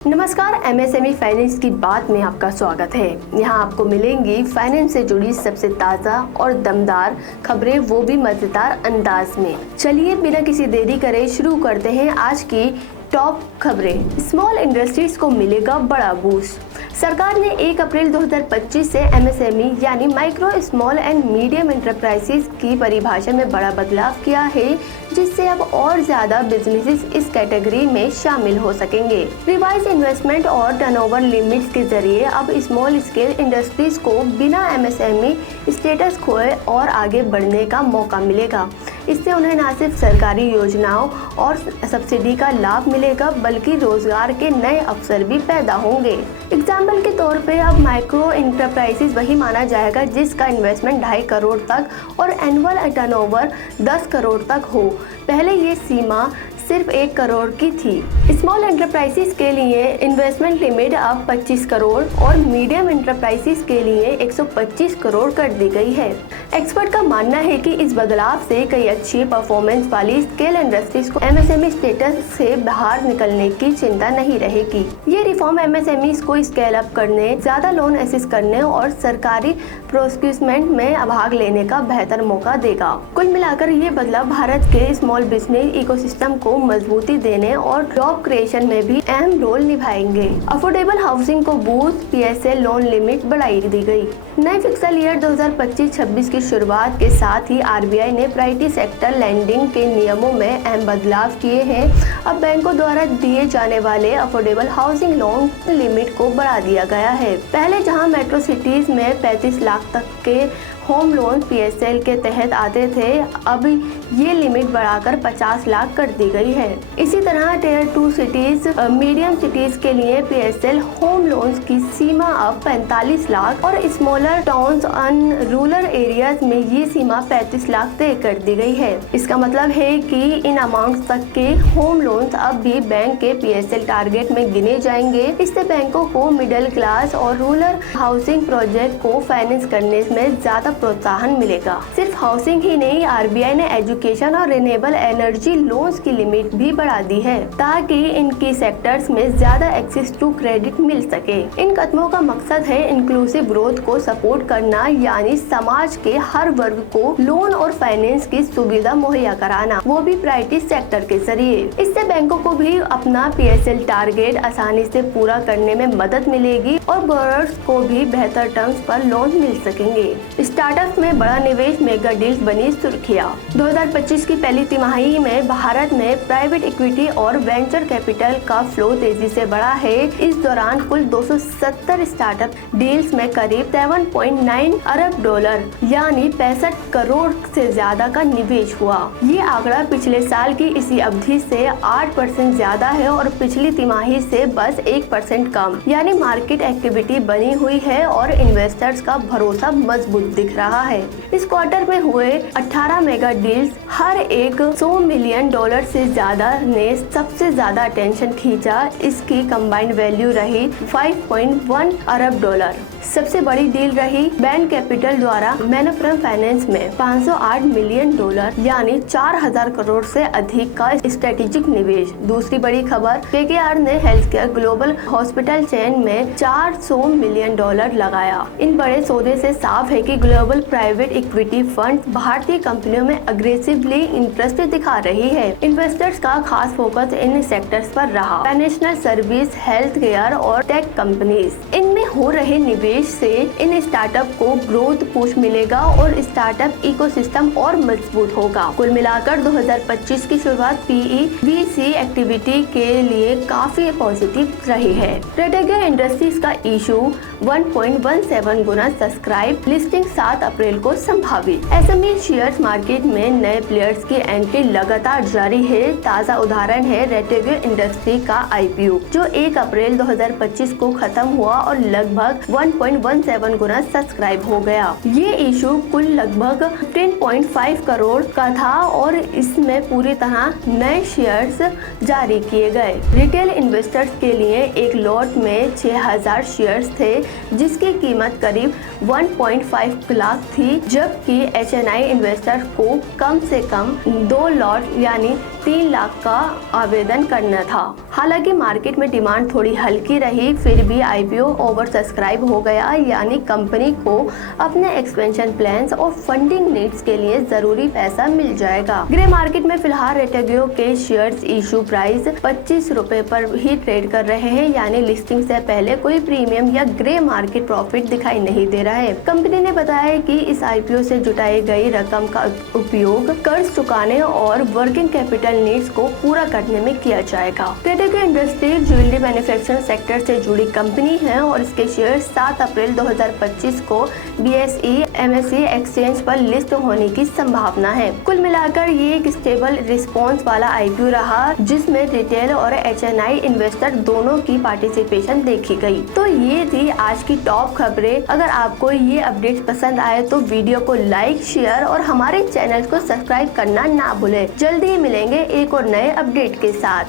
नमस्कार, MSME finance की बात में आपका स्वागत है। यहाँ आपको मिलेंगी फाइनेंस से जुड़ी सबसे ताज़ा और दमदार खबरें, वो भी मजेदार अंदाज में। चलिए बिना किसी देरी करे शुरू करते हैं आज की टॉप खबरें। स्मॉल इंडस्ट्रीज को मिलेगा बड़ा बूस्ट। सरकार ने 1 अप्रैल 2025 से एमएसएमई यानी micro small and medium enterprises की परिभाषा में बड़ा बदलाव किया है, जिससे अब और ज्यादा बिजनेसेस इस कैटेगरी में शामिल हो सकेंगे। रिवाइज इन्वेस्टमेंट और टर्नओवर लिमिट्स के जरिए अब स्मॉल स्केल इंडस्ट्रीज को बिना एमएसएमई स्टेटस खोए और आगे बढ़ने का मौका मिलेगा। इससे उन्हें न सिर्फ सरकारी योजनाओं और सब्सिडी का लाभ मिलेगा, बल्कि रोजगार के नए अवसर भी पैदा होंगे। एग्जाम्पल के तौर पे अब माइक्रो एंटरप्राइजेस वही माना जाएगा जिसका इन्वेस्टमेंट 2.5 करोड़ तक और एनुअल टर्नओवर 10 करोड़ तक हो। पहले ये सीमा सिर्फ 1 करोड़ की थी। स्मॉल एंटरप्राइजेस के लिए इन्वेस्टमेंट लिमिट अब 25 करोड़ और मीडियम एंटरप्राइजेस के लिए 125 करोड़ कर दी गई है। एक्सपर्ट का मानना है कि इस बदलाव से कई अच्छी परफॉर्मेंस वाली स्केल इंडस्ट्रीज को एमएसएमई स्टेटस से बाहर निकलने की चिंता नहीं रहेगी। ये रिफॉर्म एमएसएमई को स्केल अप करने, ज्यादा लोन एसेस करने और सरकारी प्रोक्यूरमेंट में भाग लेने का बेहतर मौका देगा। कुल मिलाकर ये बदलाव भारत के स्मॉल बिजनेस इकोसिस्टम को मजबूती देने और जॉब क्रिएशन में भी अहम रोल निभाएंगे। अफोर्डेबल हाउसिंग को बूस्ट, पीएसएल लोन लिमिट बढ़ाई दी गई। नए फिस्कल ईयर 2025-26 की शुरुआत के साथ ही आरबीआई ने प्राइवेटी सेक्टर लैंडिंग के नियमों में अहम बदलाव किए हैं। अब बैंकों द्वारा दिए जाने वाले अफोर्डेबल हाउसिंग लोन लिमिट को बढ़ा दिया गया है। पहले जहां मेट्रो सिटीज में 35 लाख तक के होम लोन पीएसएल के तहत आते थे, अब ये लिमिट बढ़ाकर 50 लाख कर दी गई है। इसी तरह टियर 2 सिटीज, मीडियम सिटीज के लिए पीएसएल होम लोन्स की सीमा अब 45 लाख और स्मॉलर टाउन्स और रूरल एरियाज में ये सीमा 35 लाख तय कर दी गई है। इसका मतलब है कि इन अमाउंट तक के होम लोन्स अब भी बैंक के पीएसएल टारगेट में गिने जाएंगे। इससे बैंकों को मिडिल क्लास और रूरल हाउसिंग प्रोजेक्ट को फाइनेंस करने में ज्यादा प्रोत्साहन मिलेगा। सिर्फ हाउसिंग ही नहीं, आरबीआई ने एजुकेशन और रिन्यूएबल एनर्जी लोन्स की लिमिट भी बढ़ा दी है, ताकि इनकी सेक्टर्स में ज्यादा एक्सेस टू क्रेडिट मिल सके। इन कदमों का मकसद है इंक्लूसिव ग्रोथ को सपोर्ट करना, यानी समाज के हर वर्ग को लोन और फाइनेंस की सुविधा मुहैया कराना, वो भी प्राइवेटी सेक्टर के जरिए। इससे बैंकों को भी अपना पीएसएल टारगेट आसानी से पूरा करने में मदद मिलेगी और बोरोअर्स को भी बेहतर टर्म्स पर लोन मिल सकेंगे। स्टार्टअप में बड़ा निवेश, मेगा डील्स बनी सुर्खियां। 2025 की पहली तिमाही में भारत में प्राइवेट इक्विटी और वेंचर कैपिटल का फ्लो तेजी से बढ़ा है। इस दौरान कुल 270 स्टार्टअप डील्स में करीब 7.9 अरब डॉलर यानी 65 करोड़ से ज्यादा का निवेश हुआ। ये आंकड़ा पिछले साल की इसी अवधि से 8% ज्यादा है और पिछली तिमाही से बस 1% कम, यानी मार्केट एक्टिविटी बनी हुई है और इन्वेस्टर्स का भरोसा मजबूत दिख रहा है। इस क्वार्टर में हुए 18 मेगा डील्स, हर एक $100 मिलियन से ज्यादा ने सबसे ज्यादा अटेंशन खींचा। इसकी कंबाइंड वैल्यू रही 5.1 अरब डॉलर। सबसे बड़ी डील रही बैन कैपिटल द्वारा मैनफ्रम फाइनेंस में $508 मिलियन यानी 4000 करोड़ से अधिक का स्ट्रेटेजिक निवेश। दूसरी बड़ी खबर, केकेआर ने health care global hospital chain में $400 मिलियन लगाया। इन बड़े सौदे से साफ है कि ग्लोबल प्राइवेट इक्विटी फंड भारतीय कंपनियों में अग्रेसिवली इंटरेस्ट दिखा रही है। इन्वेस्टर्स का खास फोकस इन सेक्टर्स पर रहा, फाइनेंशियल सर्विस, हेल्थ केयर और टेक कंपनीज। इनमें हो रहे निवेश से इन स्टार्टअप को ग्रोथ पुश मिलेगा और स्टार्टअप इकोसिस्टम और मजबूत होगा। कुल मिलाकर 2025 की शुरुआत पीई वीसी एक्टिविटी के लिए काफी पॉजिटिव रही है। रेटेगो इंडस्ट्रीज का इशू 1.17 गुना सब्सक्राइब, लिस्टिंग 7 अप्रैल को संभावित। एसएमई शेयर्स मार्केट में नए प्लेयर्स की एंट्री लगातार जारी है। ताज़ा उदाहरण है रेटेगो इंडस्ट्री का आईपीओ, जो 1 अप्रैल 2025 को खत्म हुआ और लगभग 3.17 गुना सब्सक्राइब हो गया। ये इशू कुल लगभग 15.5 करोड़ का था और इसमें पूरी तरह नए शेयर्स जारी किए गए। रिटेल इन्वेस्टर्स के लिए एक लॉट में 6000 शेयर्स थे, जिसकी कीमत करीब 1.5 लाख थी, जबकि HNI इन्वेस्टर को कम से कम 2 लॉट यानी 3 लाख का आवेदन करना था। हालांकि मार्केट में डिमांड थोड़ी हल्की रही, फिर भी IPO ओवर सब्सक्राइब हो गया, यानी कंपनी को अपने एक्सपेंशन प्लान्स और फंडिंग नीड्स के लिए जरूरी पैसा मिल जाएगा। ग्रे मार्केट में फिलहाल रेटेगो के शेयर्स इशू प्राइस 25 रुपए पर ही ट्रेड कर रहे हैं, यानी लिस्टिंग से पहले कोई प्रीमियम या ग्रे मार्केट प्रॉफिट दिखाई नहीं दे रहा है। कंपनी ने बताया कि इस IPO से जुटाई गई रकम का उपयोग कर्ज चुकाने और वर्किंग कैपिटल नीड्स को पूरा करने में किया जाएगा। रेटेगो इंडस्ट्री ज्वेलरी मैन्युफैक्चरिंग सेक्टर से जुड़ी कंपनी है और इसके शेयर 7 अप्रैल 2025 को BSE MSE एक्सचेंज पर लिस्ट होने की संभावना है। कुल मिलाकर ये एक स्टेबल रिस्पॉन्स वाला IPO रहा, जिसमें रिटेल और HNI इन्वेस्टर दोनों की पार्टिसिपेशन देखी गई। तो ये थी आज की टॉप खबरें। अगर आपको ये अपडेट पसंद आए तो वीडियो को लाइक, शेयर और हमारे चैनल को सब्सक्राइब करना ना भूलें। जल्दी ही मिलेंगे एक और नए अपडेट के साथ।